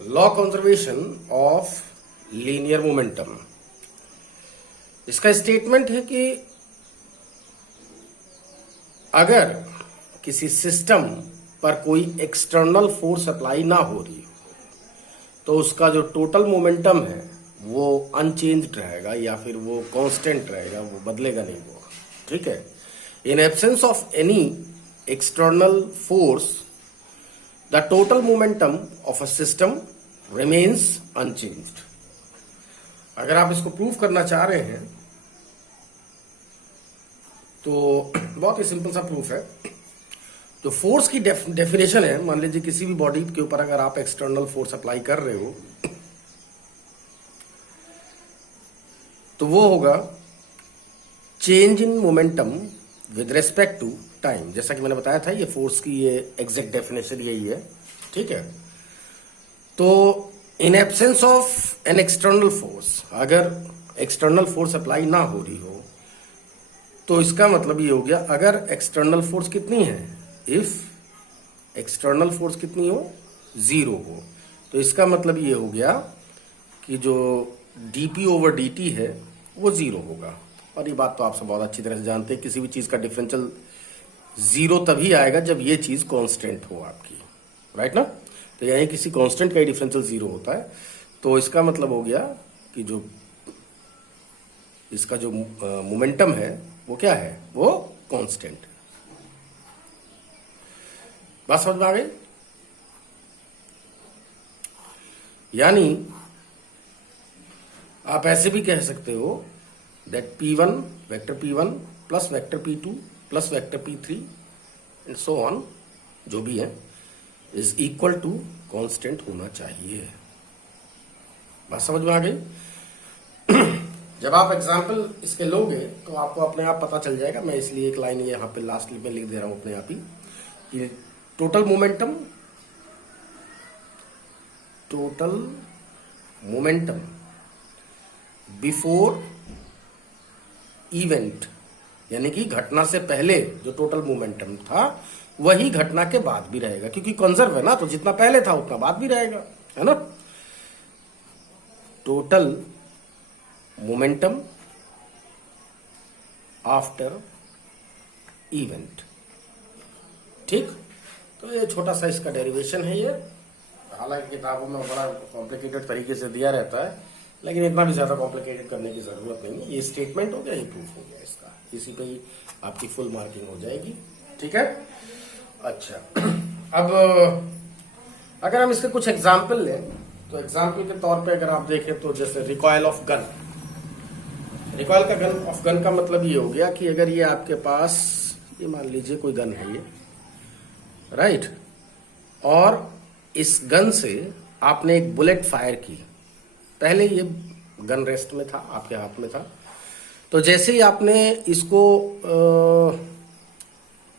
Law conservation of linear momentum. इसका statement है कि अगर किसी सिस्टम पर कोई एक्सटर्नल फोर्स अप्लाई ना हो रही हो तो उसका जो टोटल मोमेंटम है वो अनचेंज्ड रहेगा या फिर वो कांस्टेंट रहेगा, वो बदलेगा नहीं वो। ठीक है। In absence of any external force the total momentum of a system remains unchanged. अगर आप इसको प्रूव करना चाह रहे हैं तो बहुत ही सिंपल सा प्रूफ है। जो फोर्स की डेफिनेशन है, मान लीजिए किसी भी बॉडी के ऊपर अगर आप एक्सटर्नल फोर्स अप्लाई कर रहे हो तो वो होगा change in momentum with respect to time. जैसा कि मैंने बताया था, ये फोर्स की ये एग्जैक्ट डेफिनेशन यही है। ठीक है। तो in absence of an external force, अगर एक्सटर्नल फोर्स अप्लाई ना हो रही हो तो इसका मतलब ये हो गया, अगर एक्सटर्नल फोर्स कितनी है, इफ एक्सटर्नल फोर्स कितनी हो, 0 हो, तो इसका मतलब ये हो गया कि जो dp ओवर dt है वो 0 होगा। और ये बात तो आप सब बहुत अच्छी तरह से जानते हैं, किसी भी चीज का डिफरेंशियल 0 तभी आएगा जब ये चीज कांस्टेंट हो आपकी, राइट ना। तो यही किसी कांस्टेंट का ही डिफरेंशियल 0 होता है। तो इसका मतलब हो गया कि जो इसका जो मोमेंटम है वो क्या है, वो कांस्टेंट। बात समझ में आ गई। यानी आप ऐसे भी कह सकते हो that P1 vector P1 plus vector P2 plus vector P3 and so on, जो भी है, इज इक्वल टू कांस्टेंट होना चाहिए। बात समझ में आ गई। जब आप एग्जाम्पल इसके लोगे तो आपको अपने आप पता चल जाएगा। मैं इसलिए एक लाइन यहां पे लास्ट में लिख दे रहा हूं अपने आप ही कि टोटल मोमेंटम बिफोर इवेंट, यानी कि घटना से पहले जो टोटल मोमेंटम था वही घटना के बाद भी रहेगा, क्योंकि कंजर्व है ना, तो जितना पहले था उतना बाद भी रहेगा, है ना। Total momentum after event. ठीक। तो ये छोटा सा इसका डेरिवेशन है ये। हालांकि किताबों में बड़ा कॉम्प्लिकेटेड तरीके से दिया रहता है, लेकिन इतना भी ज्यादा कॉम्प्लिकेटेड करने की जरूरत नहीं है। ये स्टेटमेंट हो गया, ये प्रूफ हो गया इसका, इसी पे ही आपकी फुल मार्किंग हो जाएगी। ठीक है। अच्छा, अब अगर हम इसके कुछ एग्जाम्पल लें तो एग्जाम्पल के तौर पे अगर आप देखें तो जैसे रिकॉयल ऑफ गन। रिकॉयल का गन का मतलब ये हो गया कि अगर ये आपके पास, ये मान लीजिए कोई गन है ये, राइट, और इस गन से आपने एक बुलेट फायर की। पहले ये गन रेस्ट में था, आपके हाथ में था, तो जैसे ही आपने इसको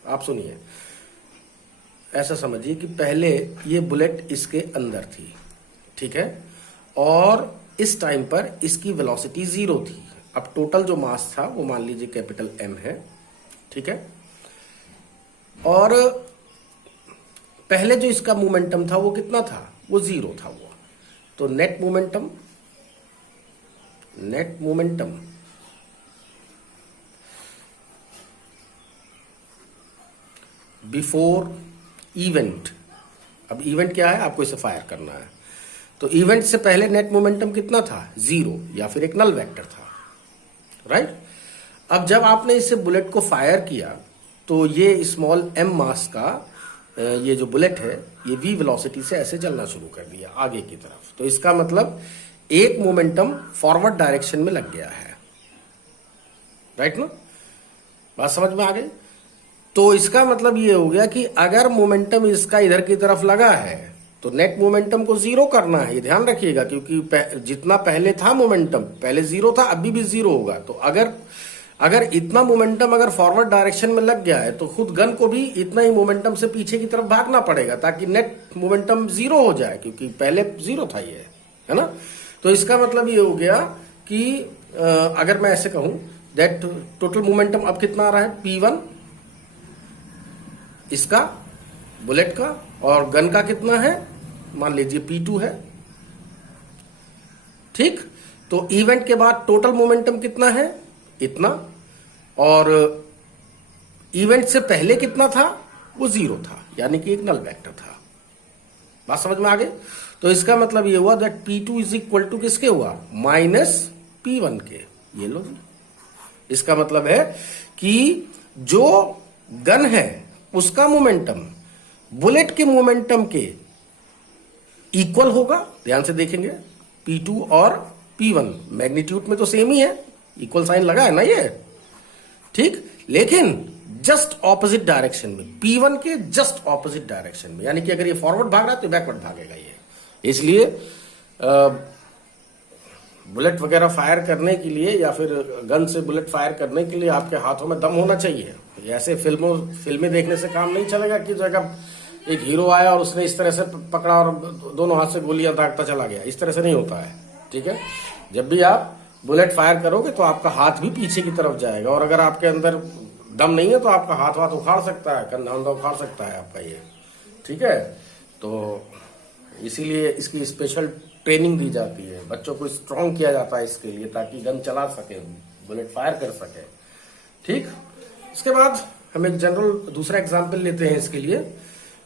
आप सुनिए, ऐसा समझिए कि पहले ये बुलेट इसके अंदर थी, ठीक है, और इस टाइम पर इसकी वेलोसिटी 0 थी। अब टोटल जो मास था वो मान लीजिए कैपिटल M है, ठीक है, और पहले जो इसका मोमेंटम था वो कितना था, वो 0 था वो। तो नेट मोमेंटम बिफोर इवेंट। अब इवेंट क्या है, आपको इसे फायर करना है, तो इवेंट से पहले नेट मोमेंटम कितना था, 0, या फिर एक नल वेक्टर था, राइट। अब जब आपने इसे बुलेट को फायर किया तो ये स्मॉल m मास का ये जो बुलेट है ये v वेलोसिटी से ऐसे चलना शुरू कर दिया आगे की तरफ। तो इसका मतलब एक मोमेंटम फॉरवर्ड डायरेक्शन में लग गया है, राइट ना। बात समझ में आ गई। तो इसका मतलब ये हो गया कि अगर मोमेंटम इसका इधर की तरफ लगा है तो नेट मोमेंटम को 0 करना है, ये ध्यान रखिएगा, क्योंकि जितना पहले था मोमेंटम, पहले 0 था, अभी भी 0 होगा। तो अगर इतना मोमेंटम अगर फॉरवर्ड डायरेक्शन में लग गया है तो खुद गन को भी इतना ही मोमेंटम से पीछे की तरफ भागना पड़ेगा ताकि नेट मोमेंटम 0 हो जाए, क्योंकि पहले 0 था ये, है ना। तो इसका मतलब ये हो गया कि अगर मैं ऐसे कहूं दैट टोटल मोमेंटम अब कितना आ रहा है, P1 इसका बुलेट का, और गन का कितना है, मान लीजिए P2 है, ठीक, तो इवेंट के बाद टोटल मोमेंटम कितना है, इतना, और इवेंट से पहले कितना था, वो 0 था, यानी कि एक नल वेक्टर था। बात समझ में आ गई? तो इसका मतलब ये हुआ that P2 is equal to किसके हुआ, माइनस P1 के। ये लो जी, इसका मतलब है कि जो गन है उसका मोमेंटम बुलेट के मोमेंटम के इक्वल होगा। ध्यान से देखेंगे, P2 और P1 मैग्नीट्यूड में तो सेम ही है, इक्वल साइन लगा है ना ये, ठीक, लेकिन जस्ट ऑपोजिट डायरेक्शन में, P1 के जस्ट ऑपोजिट डायरेक्शन में, यानी कि अगर ये फॉरवर्ड भाग रहा है तो बैकवर्ड भागेगा ये। इसलिए बुलेट वगैरह फायर करने के लिए या फिर गन से बुलेट फायर करने के लिए आपके हाथों में दम होना चाहिए। ऐसे फिल्में देखने से काम नहीं चलेगा कि जगह एक हीरो आया और उसने इस तरह से पकड़ा और दोनों हाथ से गोलियां दागता चला गया, इस तरह से नहीं होता है, ठीक है। जब भी आप बुलेट फायर करोगे तो आपका हाथ भी पीछे की तरफ जाएगा, और अगर आपके अंदर दम नहीं है तो आपका हाथ उखाड़ सकता है, कंधा उखाड़ सकता है आपका ये, ठीक है। तो इसीलिए इसकी स्पेशल ट्रेनिंग दी जाती है, बच्चों को स्ट्रांग किया जाता है इसके लिए, ताकि गन चला सके, बुलेट फायर कर सके, ठीक। इसके बाद हम एक जनरल दूसरा एग्जाम्पल लेते हैं इसके लिए।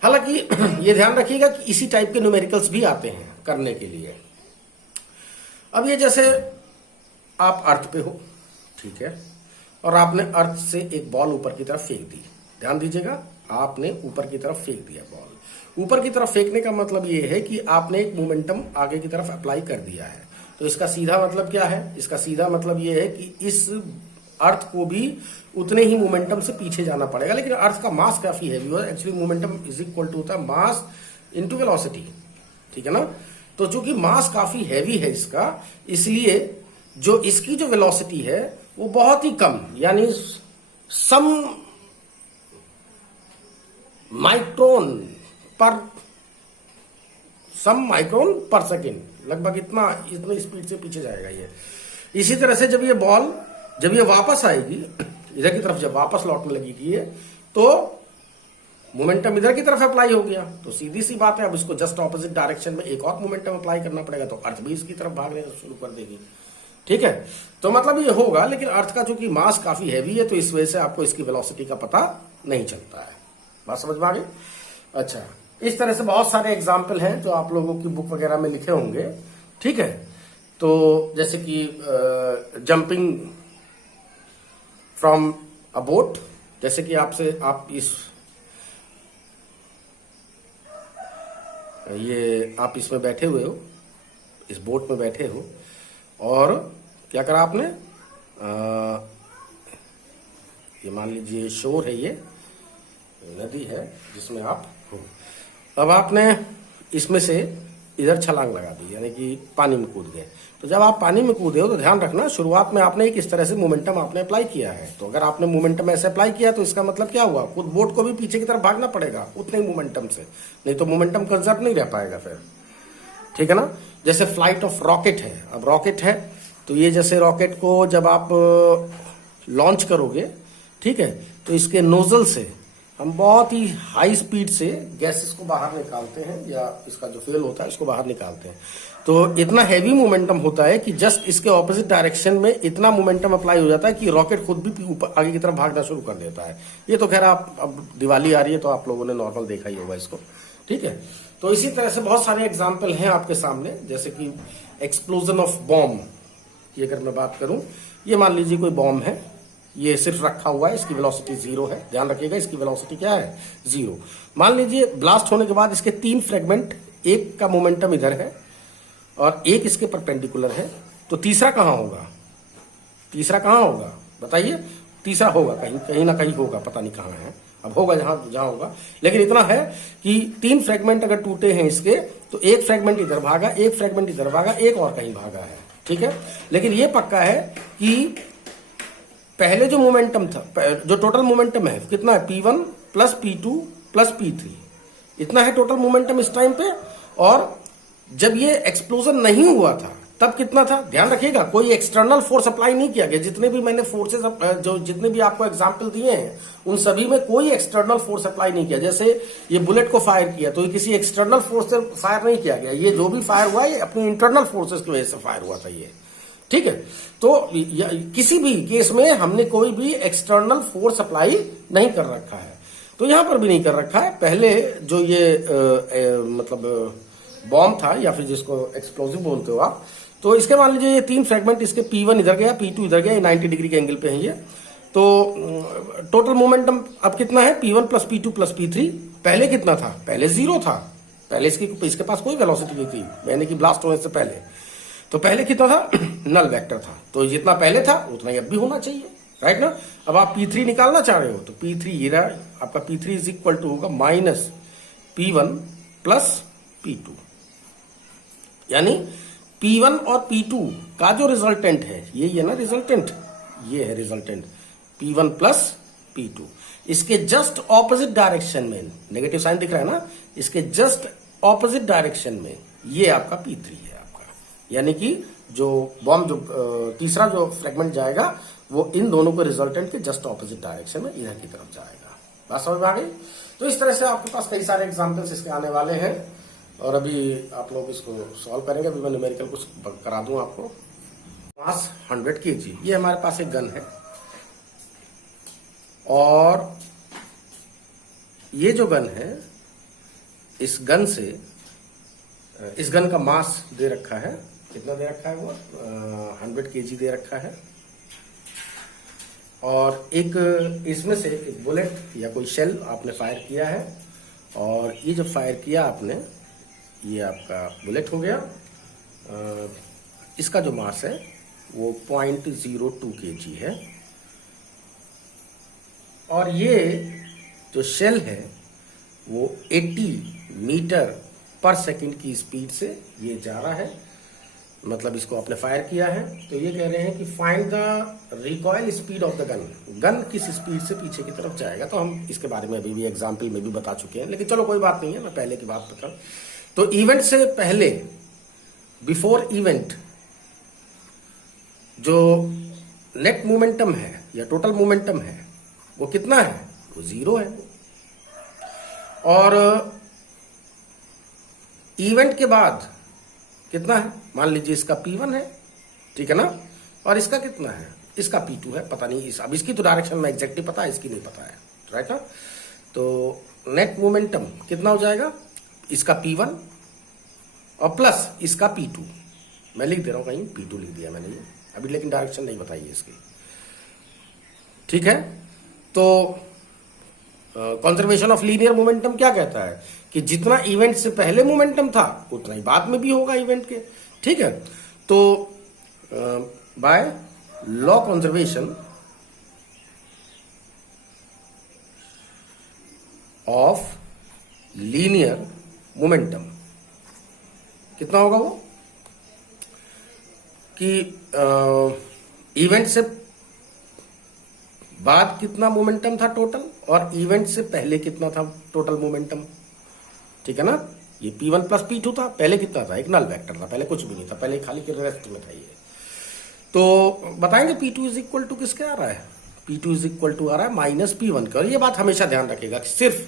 हालांकि ये ध्यान रखिएगा कि इसी टाइप के न्यूमेरिकल्स भी आते हैं करने के लिए। अब ये जैसे आप अर्थ पे हो, ठीक है, और आपने अर्थ से एक बॉल ऊपर की तरफ फेंक दी। ध्यान दीजिएगा, आपने ऊपर की तरफ फेंक दिया बॉल। ऊपर की तरफ फेंकने का मतलब ये है कि आपने एक मोमेंटम आगे की तरफ अप्लाई कर दिया है। तो इसका सीधा मतलब क्या है, इसका सीधा मतलब ये है कि इस अर्थ को भी उतने ही मोमेंटम से पीछे जाना पड़ेगा, लेकिन अर्थ का मास काफी हैवी है। Actually momentum is equal to होता है मास इनटू वेलोसिटी, ठीक है ना। तो चूंकि मास काफी हैवी है इसका, इसलिए जो इसकी जो वेलोसिटी है वो बहुत ही कम, यानी सम माइक्रोन पर सेकेंड, लगभग इतनी स्पीड से पीछे जाएगा ये। इसी तरह से जब ये वापस आएगी इधर की तरफ, जब वापस लौटने लगेगी ये, तो मोमेंटम इधर की तरफ अप्लाई हो गया। तो सीधी सी बात है, अब इसको जस्ट ऑपोजिट डायरेक्शन में एक और मोमेंटम अप्लाई करना पड़ेगा, तो अर्थ भी इसकी तरफ भागने शुरू कर देगी, ठीक है। तो मतलब ये होगा, लेकिन अर्थ का चूंकि मास काफी हैवी है तो इस वजह से आपको इसकी वेलोसिटी का पता नहीं चलता है। बात समझ में आ गई? अच्छा, इस तरह से बहुत सारे एग्जाम्पल हैं जो आप लोगों की बुक वगैरह में लिखे होंगे, ठीक है। तो जैसे कि जंपिंग फ्रॉम अ बोट, जैसे कि आप इसमें बैठे हुए हो, इस बोट में बैठे हो, और क्या करा आपने, ये मान लीजिए शोर है, ये नदी है जिसमें आप हो। अब आपने इसमें से इधर छलांग लगा दी, यानी कि पानी में कूद गए। तो जब आप पानी में कूदे हो तो ध्यान रखना, शुरुआत में आपने एक इस तरह से मोमेंटम आपने अप्लाई किया है। तो अगर आपने मोमेंटम ऐसे अप्लाई किया तो इसका मतलब क्या हुआ, खुद बोट को भी पीछे की तरफ भागना पड़ेगा उतने ही मोमेंटम से, नहीं तो मोमेंटम कंजर्व नहीं रह पाएगा फिर, ठीक है ना। जैसे फ्लाइट ऑफ रॉकेट है, अब रॉकेट है तो ये जैसे रॉकेट को जब आप लॉन्च करोगे, ठीक है, तो इसके नोजल से हम बहुत ही हाई स्पीड से गैसेस को बाहर निकालते हैं, या इसका जो फ्यूल होता है उसको बाहर निकालते हैं। तो इतना हैवी मोमेंटम होता है कि जस्ट इसके ऑपोजिट डायरेक्शन में इतना मोमेंटम अप्लाई हो जाता है कि रॉकेट खुद भी ऊपर आगे की तरफ भागना शुरू कर देता है। ये तो खैर आप, अब दिवाली आ रही है तो आप लोगों ने नॉर्मल देखा ही होगा इसको, ठीक है। तो इसी तरह से बहुत सारे एग्जाम्पल हैं आपके सामने, जैसे कि एक्सप्लोजन ऑफ बॉम्ब की अगर मैं बात करूं, ये मान लीजिए कोई बॉम्ब है, ये सिर्फ रखा हुआ है, इसकी वेलोसिटी 0 है। ध्यान रखिएगा, इसकी वेलोसिटी क्या है, 0। मान लीजिए ब्लास्ट होने के बाद इसके 3 फ्रेगमेंट, एक का मोमेंटम इधर है और एक इसके परपेंडिकुलर है, तो तीसरा कहां होगा, बताइए। तीसरा होगा कहीं ना कहीं होगा, पता नहीं कहां है, अब होगा जहां होगा। लेकिन इतना है कि 3 फ्रेगमेंट अगर टूटे हैं इसके, तो एक फ्रेगमेंट इधर भागा, एक फ्रेगमेंट इधर भागा, एक और कहीं भागा है, ठीक है। लेकिन ये पक्का है कि पहले जो मोमेंटम था, जो टोटल मोमेंटम है कितना है, P1 plus P2 plus P3, इतना है टोटल मोमेंटम इस टाइम पे। और जब ये एक्सप्लोजन नहीं हुआ था तब कितना था, ध्यान रखिएगा, कोई एक्सटर्नल फोर्स अप्लाई नहीं किया गया। जितने भी मैंने फोर्सेस जो जितने भी आपको एग्जांपल दिए हैं उन सभी में कोई एक्सटर्नल फोर्स अप्लाई नहीं किया। जैसे ये बुलेट को फायर किया तो ये किसी एक्सटर्नल फोर्स से फायर नहीं किया गया, ये जो भी फायर हुआ है अपनी इंटरनल फोर्सेस की वजह से फायर हुआ था ये, ठीक है। तो किसी भी केस में हमने कोई भी एक्सटर्नल फोर्स अप्लाई नहीं कर रखा है, तो यहां पर भी नहीं कर रखा है। पहले जो ये मतलब बॉम्ब था या फिर जिसको एक्सप्लोजिव बोलते हो आप, तो इसके मान लीजिए ये 3 फ्रेगमेंट, इसके P1 इधर गया, P2 इधर गया, ये 90 डिग्री के एंगल पे है ये। तो टोटल मोमेंटम अब कितना है, P1 plus P2 plus P3। पहले कितना था, पहले 0 था, पहले इसके पास कोई वेलोसिटी नहीं थी, यानी कि ब्लास्ट होने से पहले। तो पहले कितना था, नल वेक्टर था, तो जितना पहले था उतना ही अब भी होना चाहिए, राइट ना। अब आप P3 निकालना चाह रहे हो तो P3 ये रहा आपका, P3 इज इक्वल टू होगा माइनस P1 प्लस P2, यानी P1 और P2 का जो रिजल्टेंट है ये है ना रिजल्टेंट, ये है रिजल्टेंट P1 प्लस P2। इसके जस्ट ऑपोजिट डायरेक्शन में नेगेटिव साइन दिख रहा है ना, इसके जस्ट ऑपोजिट डायरेक्शन में ये आपका P3 है आपका, यानी कि जो बॉम्ब जो तीसरा जो फ्रेगमेंट जाएगा वो इन दोनों के रिजल्टेंट के जस्ट ऑपोजिट डायरेक्शन में इधर की तरफ जाएगा। बात समझ में आ गई। तो इस तरह से आपके पास कई सारे एग्जाम्पल्स इसके आने वाले हैं और अभी आप लोग इसको सॉल्व करेंगे। अभी मैं न्यूमेरिकल कुछ करा दूं आपको। मास 100 kg, ये हमारे पास एक गन है और ये जो गन है इस गन का मास दे रखा है, कितना दे रखा है वो 100 kg दे रखा है। और एक इसमें से एक बुलेट या कोई शेल आपने फायर किया है और ये जो फायर किया आपने ये आपका बुलेट हो गया। इसका जो मास है वो 0.02 kg है और ये जो शेल है वो 80 मीटर पर सेकंड की स्पीड से ये जा रहा है, मतलब इसको आपने फायर किया है। तो ये कह रहे हैं कि find the recoil speed of the gun, gun किस स्पीड से पीछे की तरफ जाएगा। तो हम इसके बारे में अभी भी एग्जाम्पल में भी बता चुके हैं, लेकिन चलो कोई बात नहीं है, मैं पहले की बात बता। तो इवेंट से पहले, बिफोर इवेंट, जो नेट मोमेंटम है या टोटल मोमेंटम है वो कितना है, वो 0 है। और इवेंट के बाद कितना है, मान लीजिए इसका P1 है, ठीक है ना, और इसका कितना है, इसका P2 है, पता नहीं अब इसकी तो डायरेक्शन में एग्जैक्टली पता है, इसकी नहीं पता है, राइट ना। तो नेट मोमेंटम कितना हो जाएगा, इसका P1 और प्लस इसका P2। मैं लिख दे रहा हूं, कहीं P2 लिख दिया मैंने ये अभी, लेकिन डायरेक्शन नहीं बताई है इसकी, ठीक है। तो कंजर्वेशन ऑफ लीनियर मोमेंटम क्या कहता है कि जितना इवेंट से पहले मोमेंटम था उतना ही बाद में भी होगा इवेंट के, ठीक है। तो by law conservation of linear momentum कितना होगा वो, कि इवेंट से बाद कितना मोमेंटम था टोटल और इवेंट से पहले कितना था टोटल मोमेंटम, ठीक है ना। ये P1 प्लस P2 था, पहले कितना था, एक नल वेक्टर था, पहले कुछ भी नहीं था, पहले खाली के रेस्ट में था ये। तो बताएंगे P2 इज इक्वल टू किसके आ रहा है, P2 इज इक्वल टू आ रहा है माइनस P1 का। ये बात हमेशा ध्यान रखिएगा कि सिर्फ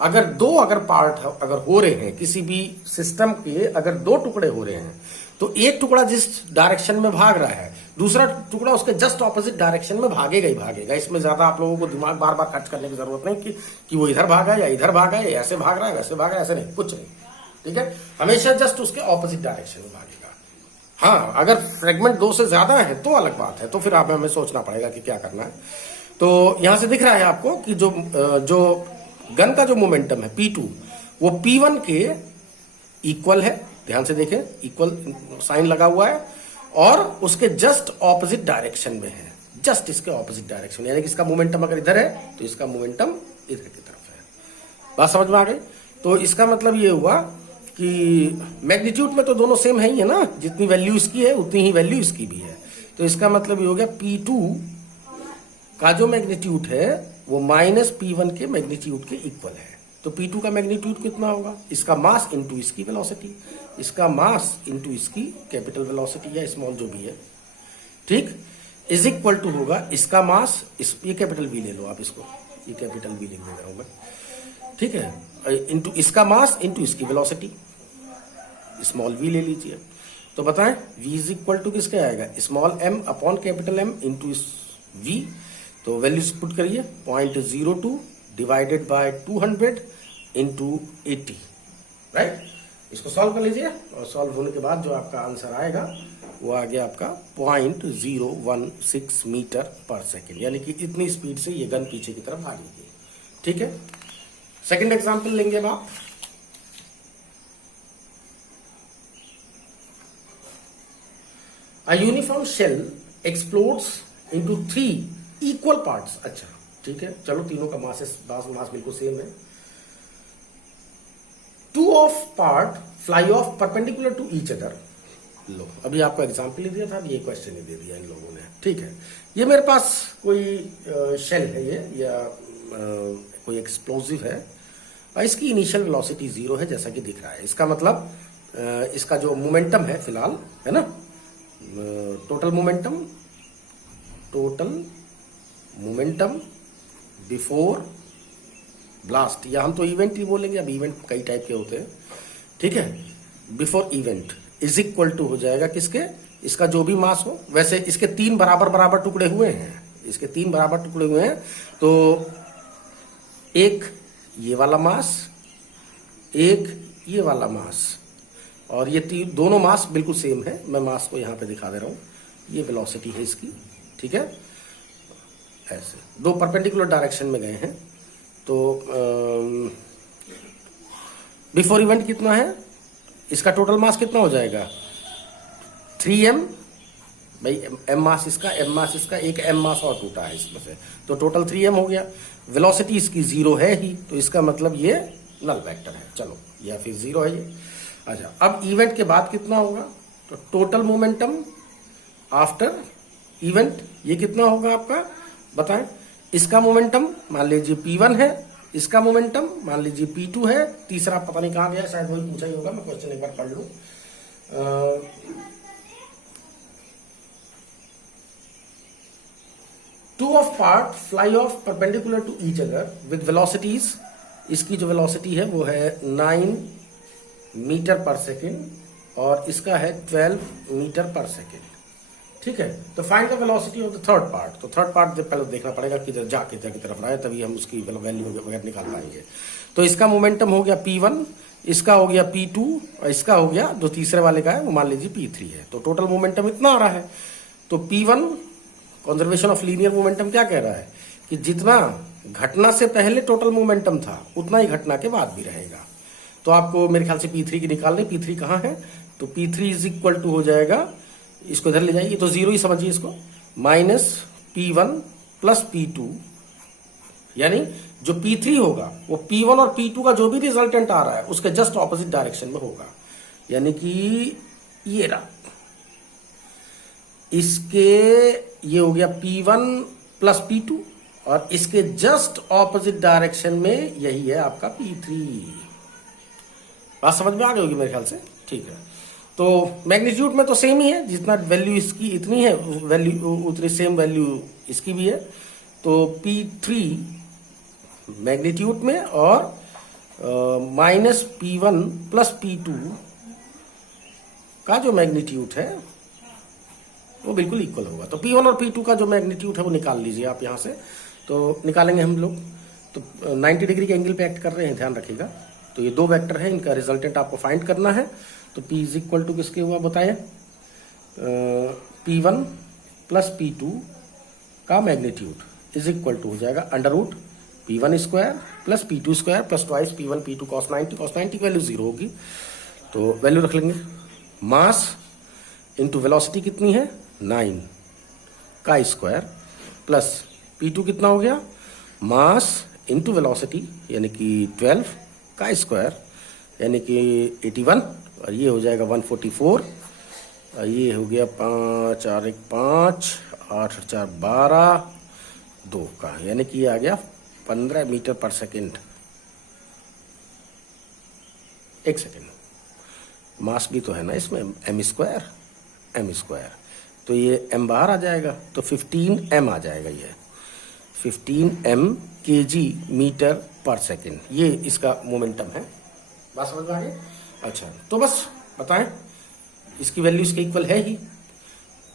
अगर पार्ट अगर हो रहे हैं किसी भी सिस्टम के, अगर 2 टुकड़े हो रहे हैं तो एक टुकड़ा जिस डायरेक्शन में भाग रहा है दूसरा टुकड़ा उसके जस्ट ऑपोजिट डायरेक्शन में भागेगा ही भागेगा। इसमें ज्यादा आप लोगों को दिमाग बार बार खर्च करने की जरूरत नहीं कि वो इधर भागा या इधर भागा या ऐसे भाग रहा है वैसे भाग रहा है, ऐसे नहीं, कुछ नहीं, ठीक है। हमेशा जस्ट उसके ऑपोजिट डायरेक्शन में भागेगा। हाँ, अगर फ्रेगमेंट 2 से ज्यादा है तो अलग बात है, तो फिर हमें सोचना पड़ेगा कि क्या करना है। तो यहां से दिख रहा है आपको कि जो गन का जो मोमेंटम है P2 वो P1 के इक्वल है, ध्यान से देखें, इक्वल साइन लगा हुआ है और उसके जस्ट ऑपोजिट डायरेक्शन में है, जस्ट इसके ऑपोजिट डायरेक्शन, यानी कि इसका मोमेंटम अगर इधर है तो इसका मोमेंटम इधर की तरफ है। बात समझ में आ गई। तो इसका मतलब ये हुआ कि मैग्नीट्यूड में तो दोनों सेम है ही है ना, जितनी वैल्यू इसकी है उतनी ही वैल्यू इसकी भी है। तो इसका मतलब ये हो गया P2 का जो मैग्नीट्यूड है वो माइनस P1 के मैग्नीट्यूड के इक्वल है। तो P2 का मैग्नीट्यूड कितना होगा? इसका मास इंटू इसकी वेलोसिटी, इसका मास इंटू इसकी कैपिटल वेलोसिटी या स्मॉल जो भी है, ठीक, इज इक्वल टू होगा इसका मास, ये कैपिटल बी ले लो आप, इसको ये कैपिटल बी लिख दे रहा हूं मैं, ठीक है, इंटू इसका मास इंटू इसकी वेलोसिटी, स्मॉल वी ले लीजिए। तो बताएं v इज इक्वल टू किसके आएगा? Small m upon capital M into v। तो वैल्यूज पुट करिए, 0.02 डिवाइडेड बाय 200 इंटू 80, राइट। इसको सॉल्व कर लीजिए और सॉल्व होने के बाद जो आपका आंसर आएगा वो आ गया आपका 0.016 मीटर पर सेकेंड, यानी कि इतनी स्पीड से ये गन पीछे की तरफ भागेगी, ठीक है। सेकेंड एग्जाम्पल लेंगे अब आप। A uniform shell explodes into 3 equal parts। अच्छा ठीक है, चलो तीनों का मास बिल्कुल सेम है। 2 of part fly off perpendicular to each other। लो अभी आपको एग्जाम्पल ही दिया था, अभी ये क्वेश्चन ही दे दिया इन लोगों ने, ठीक है। ये मेरे पास कोई शेल है ये, या कोई एक्सप्लोजिव है, और इसकी इनिशियल वेलोसिटी 0 है जैसा कि दिख रहा है। इसका मतलब इसका जो मोमेंटम है फिलहाल, है ना, टोटल मोमेंटम बिफोर ब्लास्ट, या हम तो इवेंट ही बोलेंगे, अब इवेंट कई टाइप के होते हैं, ठीक है। Before event is equal to हो जाएगा किसके? इसका जो भी मास हो, वैसे इसके 3 बराबर टुकड़े हुए हैं, इसके 3 बराबर टुकड़े हुए हैं, तो एक ये वाला मास, एक ये वाला मास, और ये दोनों मास बिल्कुल सेम है। मैं मास को यहां पे दिखा दे रहा हूं, ये वेलोसिटी है इसकी, ठीक है। ऐसे 2 परपेंडिकुलर डायरेक्शन में गए हैं। तो बिफोर इवेंट कितना है? इसका टोटल मास कितना हो जाएगा? 3m, भाई m मास इसका, m मास इसका, एक m मास और टूटा है इसमें से, तो टोटल 3m हो गया। वेलोसिटी इसकी 0 है ही, तो इसका मतलब ये नल वेक्टर है, चलो, या फिर 0 है ये। अच्छा, अब इवेंट के बाद कितना होगा? तो टोटल मोमेंटम आफ्टर इवेंट ये कितना होगा आपका, बताएं। इसका मोमेंटम मान लीजिए P1 है, इसका मोमेंटम मान लीजिए P2 है, तीसरा पता नहीं कहां गया, शायद वही पूछा ही होगा, मैं क्वेश्चन एक बार पढ़ लूं। 2 of part fly off perpendicular to each other with velocities, इसकी जो वेलोसिटी है वो है 9 मीटर पर सेकेंड और इसका है 12 मीटर पर सेकेंड, ठीक है। तो find the velocity of the third part. तो थर्ड पार्ट पहले देखना पड़ेगा किधर जाके की तरफ रहा है, तभी हम उसकी वैल्यू वगैरह निकाल पाएंगे। तो इसका मोमेंटम हो गया P1, इसका हो गया P2, और इसका हो गया जो तीसरे वाले का है वो मान लीजिए P3 है। तो टोटल मोमेंटम इतना आ रहा है। तो P1 conservation of linear momentum क्या कह रहा है कि जितना घटना से पहले टोटल मोमेंटम था उतना ही घटना के बाद भी रहेगा। तो आपको मेरे ख्याल से P3 की निकाल लें। P3 कहाँ है? तो P3 इज इक्वल टू हो जाएगा, इसको इधर ले जाइए, तो 0 ही समझिए इसको, माइनस P1 प्लस P2, यानी जो P3 होगा वो P1 और P2 का जो भी रिजल्टेंट आ रहा है उसके जस्ट ऑपोजिट डायरेक्शन में होगा, यानी कि ये रहा, इसके ये हो गया P1 प्लस P2 और इसके जस्ट ऑपोजिट डायरेक्शन में यही है आपका P3। बात समझ में आ गई होगी मेरे ख्याल से, ठीक है। तो मैग्नीट्यूड में तो सेम ही है, जितना वैल्यू इसकी इतनी है वैल्यू उतनी सेम वैल्यू इसकी भी है। तो P3 मैग्नीट्यूड में और माइनस P1 प्लस P2 का जो मैग्नीट्यूड है वो बिल्कुल इक्वल होगा। तो P1 और P2 का जो मैग्नीट्यूड है वो निकाल लीजिए आप यहां से। तो निकालेंगे हम लोग, तो 90 डिग्री के एंगल पे एक्ट कर रहे हैं, ध्यान रखिएगा। तो ये 2 वेक्टर है, इनका रिजल्टेंट आपको फाइंड करना है। तो P इज इक्वल टू किसके हुआ बताएं? P1 प्लस P2 का मैग्नीट्यूड इज इक्वल टू हो जाएगा under root P1 square plus P2 square plus twice P1 P2 cos 90 की वैल्यू 0 होगी। तो वैल्यू रख लेंगे, मास इंटू वेलोसिटी कितनी है 9 का स्क्वायर प्लस P2 कितना हो गया, मास इंटू वेलोसिटी यानी कि 12 का स्क्वायर यानी कि 81, और ये हो जाएगा 144, और ये हो गया 5 4 1 5 8 4 12 2 का, यानी कि ये आ गया 15 मीटर पर सेकेंड। एक सेकेंड, मास भी तो है ना इसमें, m स्क्वायर, तो ये m बाहर आ जाएगा, तो 15m आ जाएगा, ये 15m kg मीटर पर सेकेंड, ये इसका मोमेंटम है। बात समझ में आ गई? अच्छा, तो बस बताएं, इसकी वैल्यू इसके इक्वल है ही।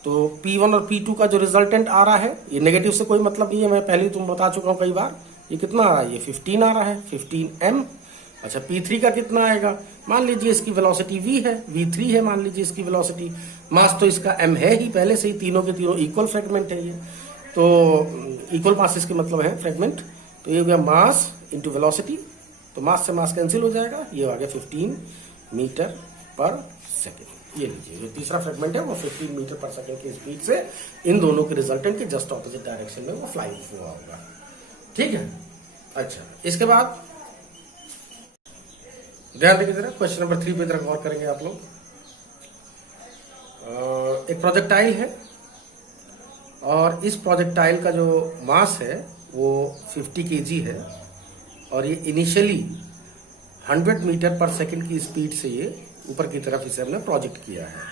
तो P1 और P2 का जो रिजल्टेंट आ रहा है, ये नेगेटिव से कोई मतलब नहीं है, मैं पहले तुम बता चुका हूं कई बार। ये कितना आ रहा है? ये 15 आ रहा है, 15m। अच्छा, P3 का कितना आएगा? मान लीजिए इसकी वेलोसिटी v है, v3 है मान लीजिए इसकी वेलोसिटी, मास तो इसका m है ही पहले से ही, तीनों के तीनों इक्वल फ्रेगमेंट है ये, तो इक्वल मास के मतलब है फ्रेगमेंट, तो ये हो गया मास इंटू वेलोसिटी, तो मास से मास कैंसिल हो जाएगा, ये आ गया 15 मीटर पर सेकेंड। ये लीजिए जो तीसरा फ्रेगमेंट है वो 15 मीटर पर सेकेंड की स्पीड से इन दोनों के रिजल्टेंट के जस्ट ऑपोजिट डायरेक्शन में वो फ्लाइंग हुआ होगा। ठीक है। अच्छा, इसके बाद ध्यान देखिए जरा, क्वेश्चन नंबर 3 पे जरा गौर करेंगे आप लोग। एक प्रोजेक्टाइल है और इस प्रोजेक्टाइल का जो मास है वो 50 kg है और ये इनिशियली 100 मीटर पर सेकंड की स्पीड से ये ऊपर की तरफ इसे हमने प्रोजेक्ट किया है,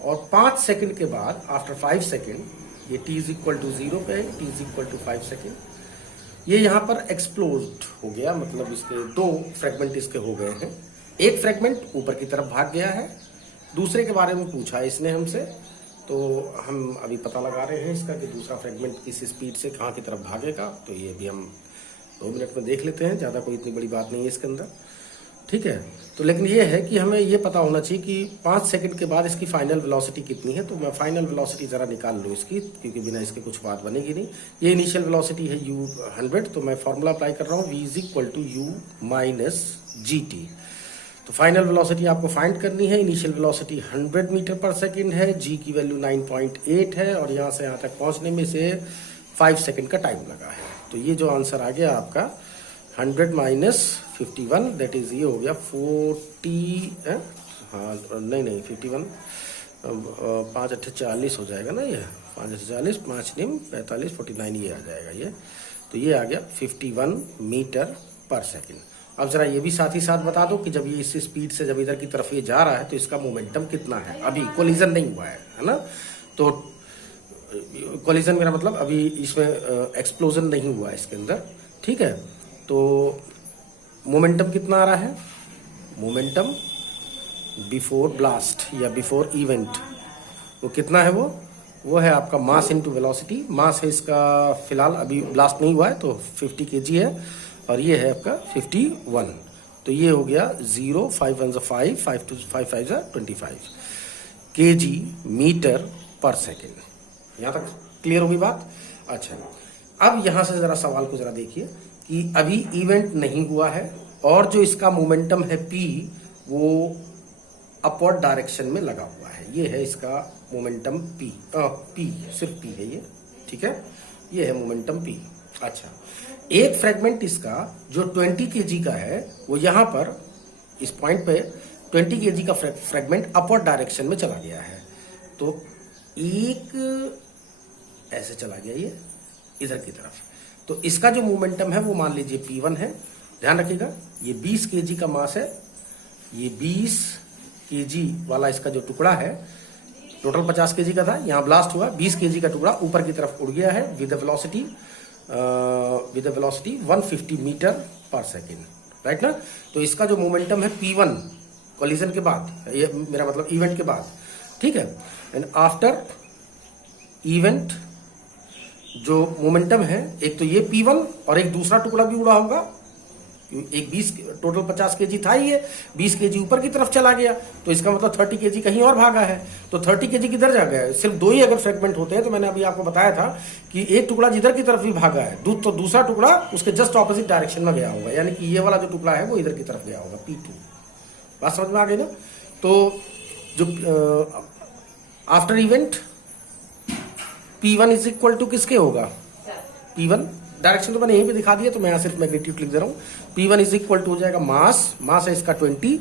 और 5 सेकंड के बाद आफ्टर 5 सेकंड ये t = 0 पे है, t = 5 सेकंड, ये यहाँ पर एक्सप्लोज्ड हो गया, मतलब इसके 2 फ्रेगमेंट इसके हो गए हैं। एक फ्रेगमेंट ऊपर की तरफ भाग गया है, दूसरे के बारे में पूछा है इसने हमसे, तो हम अभी पता लगा रहे हैं इसका कि दूसरा फ्रेगमेंट किस स्पीड से कहाँ की तरफ भागेगा, तो ये भी हम 2 मिनट में देख लेते हैं, ज़्यादा कोई इतनी बड़ी बात नहीं है इसके अंदर। ठीक है, तो लेकिन ये है कि हमें ये पता होना चाहिए कि 5 सेकंड के बाद इसकी फाइनल वेलोसिटी कितनी है। तो मैं फाइनल वेलोसिटी जरा निकाल लूँ इसकी, क्योंकि बिना इसके कुछ बात बनेगी नहीं। ये इनिशियल वेलोसिटी है u 100, तो मैं फॉर्मूला अप्लाई कर रहा हूँ, v = u - gt। तो फाइनल वेलोसिटी आपको फाइंड करनी है, इनिशियल वेलोसिटी 100 मीटर पर सेकेंड है, g की वैल्यू 9.8 है, और यहाँ से यहाँ तक पहुँचने में से 5 सेकेंड का टाइम लगा है। तो ये जो आंसर आ गया आपका 100 - 51, दैट इज ये हो गया 40, हाँ नहीं 51, 5 8 40 हो जाएगा ना, ये 5 8 40, 5 9 45, 49 ये आ जाएगा ये। तो ये आ गया 51 मीटर पर सेकेंड। अब जरा ये भी साथ ही साथ बता दो कि जब ये इस स्पीड से जब इधर की तरफ ये जा रहा है तो इसका मोमेंटम कितना है। अभी कोलिजन नहीं हुआ है ना, तो कोलिजन मेरा मतलब अभी इसमें एक्सप्लोजन नहीं हुआ है इसके अंदर। ठीक है, तो मोमेंटम कितना आ रहा है? मोमेंटम बिफोर ब्लास्ट या बिफोर इवेंट वो कितना है? वो है आपका मास इनटू वेलोसिटी। मास है इसका फिलहाल अभी ब्लास्ट नहीं हुआ है तो 50 kg है, और ये है आपका 51। तो ये हो गया 0, 5 1 5, 5 2 5 5 25 kg मीटर पर सेकेंड। यहाँ तक क्लियर होगी बात? अच्छा, अब यहाँ से जरा सवाल को जरा देखिए कि अभी इवेंट नहीं हुआ है और जो इसका मोमेंटम है p वो अपवर्ड डायरेक्शन में लगा हुआ है। ये है इसका मोमेंटम p, सिर्फ p है ये। ठीक है, ये है मोमेंटम p। अच्छा, एक फ्रेगमेंट इसका जो 20 kg का है वो यहाँ पर इस पॉइंट पे 20 kg का फ्रेगमेंट अपवर्ड डायरेक्शन में चला गया है, तो एक ऐसे चला गया ये इधर की तरफ। तो इसका जो मोमेंटम है वो मान लीजिए P1 है। ध्यान रखिएगा, ये 20 kg का मास है, ये 20 kg वाला इसका जो टुकड़ा है, टोटल 50 kg का था, यहाँ ब्लास्ट हुआ, 20 kg का टुकड़ा ऊपर की तरफ उड़ गया है विद वेलोसिटी 150 मीटर पर सेकेंड, राइट ना। तो इसका जो मोमेंटम है P1 कोलिजन के बाद, ये मेरा मतलब इवेंट के बाद। ठीक है, एंड आफ्टर इवेंट जो मोमेंटम है, एक तो ये P1 और एक दूसरा टुकड़ा भी उड़ा होगा, एक 20 टोटल 50 kg था, ये 20 kg ऊपर की तरफ चला गया, तो इसका मतलब 30 kg कहीं और भागा है। तो 30 kg किधर जा गया है? सिर्फ 2 ही अगर फ्रेगमेंट होते हैं तो मैंने अभी आपको बताया था कि एक टुकड़ा जिधर की तरफ भी भागा है तो दूसरा टुकड़ा उसके जस्ट ऑपोजिट डायरेक्शन में गया होगा, यानी कि ये वाला जो टुकड़ा है वो इधर की तरफ गया होगा, P2। बात समझ में आ गई ना। तो जो after event P1 is equal to किसके होगा? P1 डायरेक्शन तो मैंने यहीं पे दिखा दिया, तो मैं यहाँ सिर्फ मैग्नीट्यूड लिख दे रहा हूँ। P1 इज इक्वल टू हो जाएगा मास है इसका 20,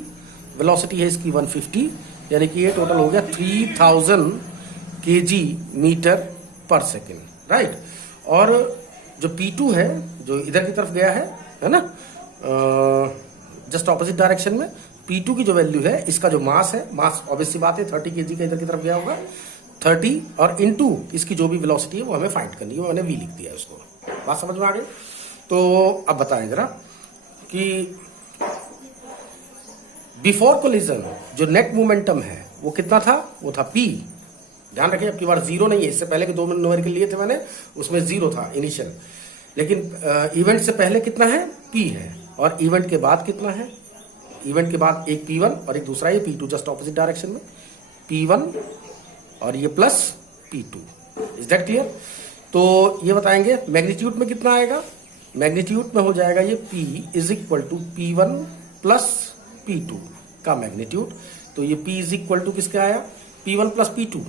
वेलोसिटी है इसकी 150, यानी कि ये टोटल हो गया 3000 kg मीटर पर सेकेंड, राइट। और जो P2 है जो इधर की तरफ गया है ना, जस्ट ऑपोजिट डायरेक्शन में, P2 की जो वैल्यू है, इसका जो मास है, मास ऑब्वियस सी बात है 30 kg का इधर की तरफ गया होगा, 30 और इनटू इसकी जो भी वेलोसिटी है वो हमें फाइंड करनी है, वो मैंने v लिख दिया है उसको। बात समझ में आ गई? तो अब बताएं जरा कि बिफोर कोलिजन जो नेट मोमेंटम है वो कितना था? वो था p। ध्यान रखिए अब की बार जीरो नहीं है, इससे पहले के 2 न्यूमेरिकल लिए थे मैंने, उसमें जीरो था इनिशियल, लेकिन इवेंट से पहले कितना है? p है, और इवेंट के बाद कितना है? इवेंट के बाद एक P1 और एक दूसरा ये P2, जस्ट ऑपोजिट डायरेक्शन में P1 और ये plus P2। Is that clear? तो ये बताएंगे मैग्नीट्यूड में कितना आएगा? मैग्नीट्यूड में हो जाएगा ये P is equal to P1 plus P2 का मैग्नीट्यूड। तो ये P इज इक्वल टू किसके आया? P1 plus P2।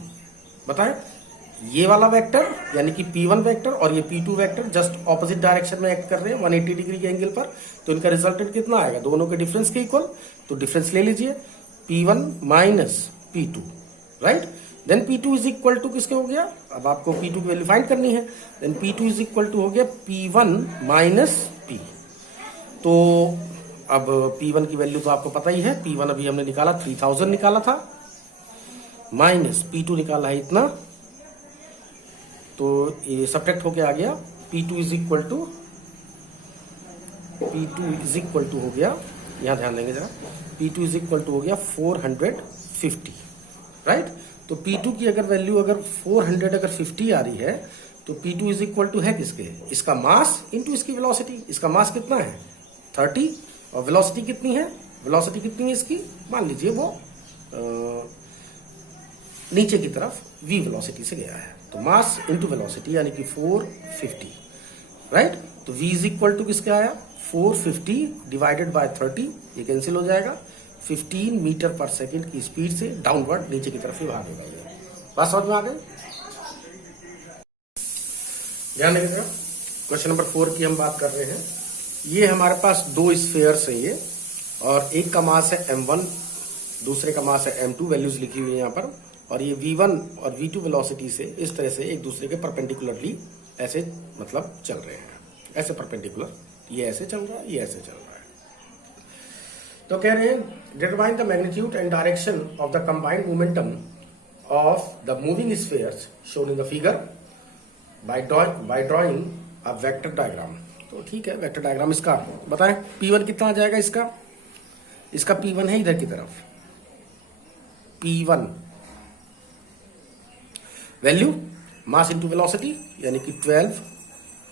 बताएं, ये वाला वेक्टर यानी कि P1 वेक्टर और ये P2 vector just opposite direction में एक्ट कर रहे हैं 180 डिग्री के एंगल पर, तो इनका रिजल्टेंट कितना आएगा? दोनों के डिफरेंस के इक्वल। तो डिफरेंस ले लीजिए, P1 minus P2, right. Then P2 is equal to किसके हो गया? अब आपको P2 की वैल्यू फाइंड करनी है। Then P2 is equal to हो गया P1 माइनस P। तो अब P1 की वैल्यू तो आपको पता ही है, P1 अभी हमने निकाला 3000 निकाला था, माइनस P2 निकाला है इतना, तो ये सब्ट्रैक्ट होके आ गया P2 इज इक्वल टू हो गया, यहां ध्यान देंगे जरा, P2 इज इक्वल टू हो गया 450, राइट। तो P2 की अगर वैल्यू अगर 450 आ रही है तो P2 इज इक्वल टू है किसके? इसका मास इंटू इसकी वेलोसिटी। इसका मास कितना है? 30, और वेलोसिटी कितनी है? वेलोसिटी कितनी है इसकी? मान लीजिए वो नीचे की तरफ v वेलोसिटी से गया है, तो मास इंटू वेलोसिटी यानी कि 450, राइट। तो v इज इक्वल टू किसके आया? 450 डिवाइडेड बाय 30, ये कैंसिल हो जाएगा। 15 मीटर पर सेकेंड की स्पीड से डाउनवर्ड नीचे की तरफ ही भागेगा ये। बात समझ में आ गई? ध्यान देंगे, क्वेश्चन नंबर 4 की हम बात कर रहे हैं। ये हमारे पास दो स्फेयर्स हैं ये, और एक का मास है m1, दूसरे का मास है m2, वैल्यूज लिखी हुई है यहाँ पर, और ये v1 और v2 वेलोसिटी से इस तरह से एक दूसरे के परपेंडिकुलरली ऐसे मतलब चल रहे हैं, ऐसे परपेंडिकुलर, ये ऐसे चल रहा है, ये ऐसे चल रहा है। तो कह रहे हैं determine the magnitude and direction of the combined momentum of the moving spheres shown in the figure by drawing a vector diagram. तो ठीक है, वेक्टर डायग्राम इसका बताएं। P1 कितना आ जाएगा इसका? इसका P1 है इधर की तरफ, P1 वैल्यू मास इंटू वेलोसिटी यानी कि 12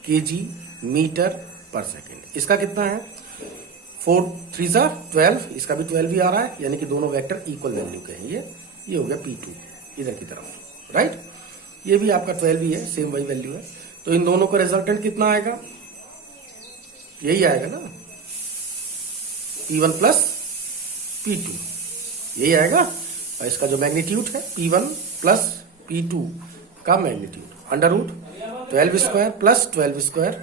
kg मीटर पर सेकेंड। इसका कितना है? 4 3 12, इसका भी 12 ही आ रहा है, यानी कि दोनों वेक्टर इक्वल वैल्यू के हैं। ये हो गया P2 इधर की तरफ, राइट। ये भी आपका 12 ही है, सेम वही वैल्यू है। तो इन दोनों का रिजल्टेंट कितना आएगा? यही आएगा ना, P1 प्लस P2, यही आएगा। और इसका जो मैग्नीट्यूड है P1 प्लस P2 का magnitude under root 12 square plus 12 square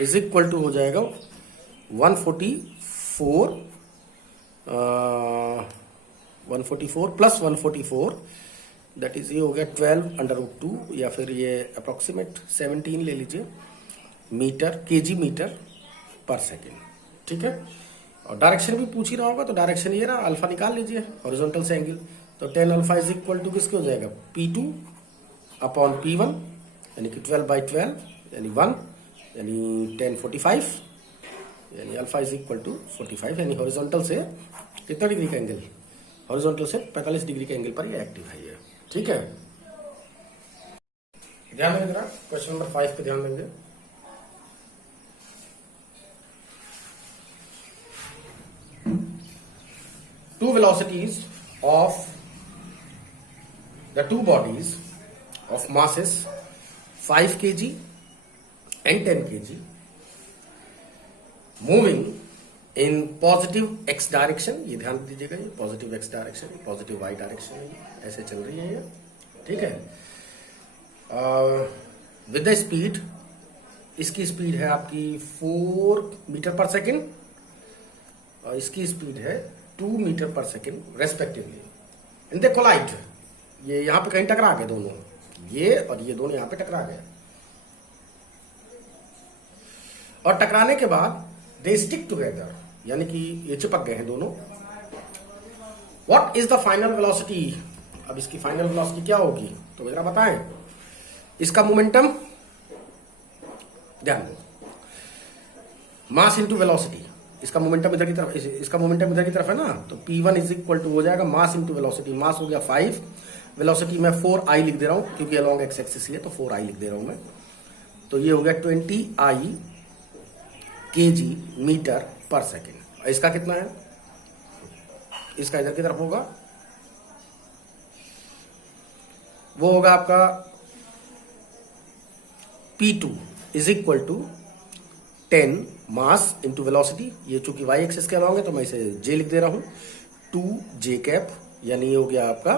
is equal to हो जाएगा 144 प्लस 144, दैट इज ये हो गया 12 अंडर रूट 2, या फिर ये अप्रोक्सीमेट 17 ले लीजिए मीटर, kg मीटर पर सेकेंड, ठीक है। और डायरेक्शन भी पूछ ही रहा होगा, तो डायरेक्शन ये रहा, अल्फा निकाल लीजिए हॉरिजॉन्टल से एंगल। तो tan alpha is equal to किसके हो जाएगा? P2 अपॉन P1 यानी कि 12/12 यानी 1 यानी tan 45, यानी अल्फा इज इक्वल टू 45, यानी हॉरिजॉन्टल से कितना डिग्री का एंगल? हॉरिजॉन्टल से 45 डिग्री के एंगल पर ये एक्टिव है ये, ठीक है। ध्यान देंगे जरा क्वेश्चन नंबर 5 पे ध्यान देंगे। Two velocities of the two bodies of masses 5 kg and 10 kg moving in positive x direction, ये ध्यान दीजिएगा, ये positive x direction, positive y direction है, ऐसे चल रही है ये, ठीक है। विद द स्पीड, इसकी स्पीड है आपकी 4 मीटर पर सेकेंड और इसकी स्पीड है 2 मीटर पर second respectively, and they collide, ये यहां पे कहीं टकरा गए दोनों, ये और ये दोनों यहां पे टकरा गए, और टकराने के बाद दे स्टिक टुगेदर, यानी कि ये चिपक गए हैं दोनों, what is the final velocity. अब इसकी फाइनल वेलोसिटी क्या होगी तो जरा बताएं। इसका मोमेंटम ध्यान दो, मास इंटू वेलोसिटी, इसका मोमेंटम इधर की तरफ, इसका मोमेंटम इधर की तरफ है ना, तो P1 इज इक्वल टू हो जाएगा मास इंटू वेलोसिटी। मास हो गया 5, वेलोसिटी मैं 4I लिख दे रहा हूं क्योंकि अलोंग एक्स एक्सिस है तो 4I लिख दे रहा हूं मैं। तो ये हो गया 20I kg मीटर पर सेकेंड। इसका कितना है, इसका इधर की तरफ होगा, वो होगा आपका P2 is equal to 10 mass into velocity. ये चूंकि वाई एक्सिस के अलाउंग है तो मैं इसे J लिख दे रहा हूं, 2J कैप, यानी ये हो गया आपका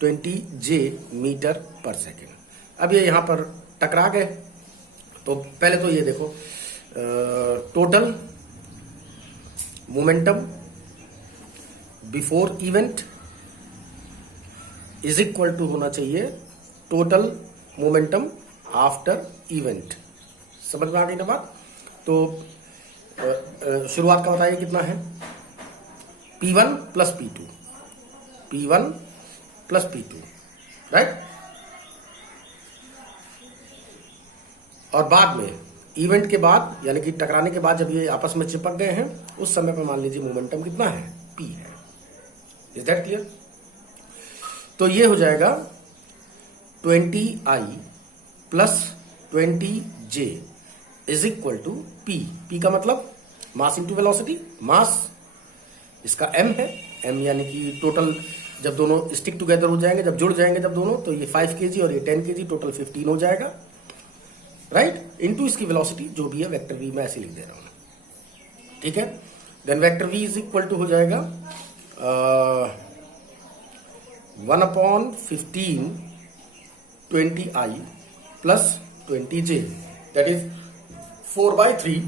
20J मीटर पर सेकेंड। अब ये यहां पर टकरा गए, तो पहले तो ये देखो total momentum before event is equal to होना चाहिए टोटल मोमेंटम आफ्टर इवेंट। समझ में आ गई ना बात। तो शुरुआत का बताइए कितना है, P1 plus P2, P1 plus P2, right. और बाद में इवेंट के बाद यानी कि टकराने के बाद जब ये आपस में चिपक गए हैं उस समय पर मान लीजिए मोमेंटम कितना है, P है। Is that clear. तो ये हो जाएगा 20I plus 20J is equal to P। P का मतलब मास इंटू वेलोसिटी, मास इसका M है, M यानी कि टोटल जब दोनों स्टिक टुगेदर हो जाएंगे, जब जुड़ जाएंगे जब दोनों, तो ये 5 kg और ये 10 kg, टोटल 15 हो जाएगा, राइट। इनटू इसकी वेलोसिटी जो भी है वेक्टर V मैं ऐसे लिख दे रहा हूं, ठीक है। Then vector V is equal to हो जाएगा 1/15 20I plus 20J, that is 4/3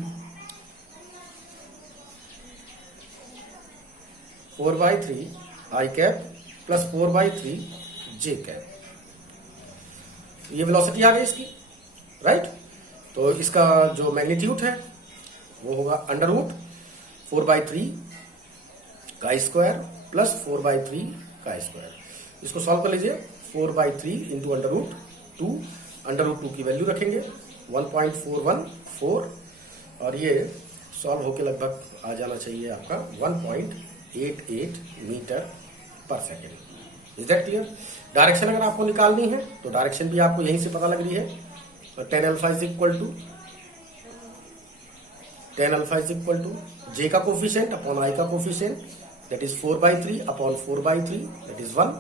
I cap plus 4/3 J cap. ये वेलोसिटी आ गई इसकी, राइट। तो इसका जो मैग्नीट्यूड है वो होगा अंडर रूट 4/3 का स्क्वायर प्लस 4/3 का स्क्वायर। इसको सॉल्व कर लीजिए, 4/3 इंटू अंडर रूट 2 की वैल्यू रखेंगे 1.414 और ये सॉल्व होके लगभग आ जाना चाहिए आपका 1.88 मीटर पर second. Is that clear. Direction अगर आपको निकालनी है तो डायरेक्शन भी आपको यहीं से पता लग रही है। तो tan alpha is equal to J का कोफिशिएंट अपॉन I का coefficient, that is 4/3 upon 4/3 that is 1।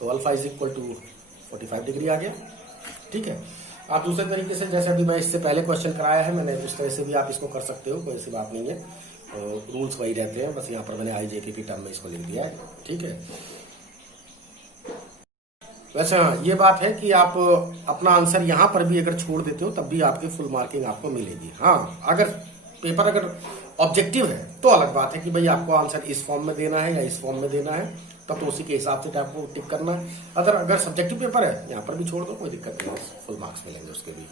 तो alpha is equal to 45 degree आ गया, ठीक है। आप दूसरे तरीके से, जैसे अभी मैं इससे पहले क्वेश्चन कराया है मैंने, उस तरह से भी आप इसको कर सकते हो, कोई ऐसी बात नहीं है। रूल्स वही रहते हैं, बस यहाँ पर मैंने IJK टर्म में इसको लिख दिया है, ठीक है। वैसे हाँ, ये बात है कि आप अपना आंसर यहां पर भी अगर छोड़ देते हो तब भी आपकी फुल मार्किंग आपको मिलेगी। हाँ, अगर पेपर अगर ऑब्जेक्टिव है तो अलग बात है कि भाई आपको आंसर इस फॉर्म में देना है या इस फॉर्म में देना है, तब तो उसी के हिसाब से आपको टिक करना है। अगर सब्जेक्टिव पेपर है यहाँ पर भी छोड़ दो, कोई दिक्कत नहीं है, फुल मार्क्स मिलेंगे उसके भी।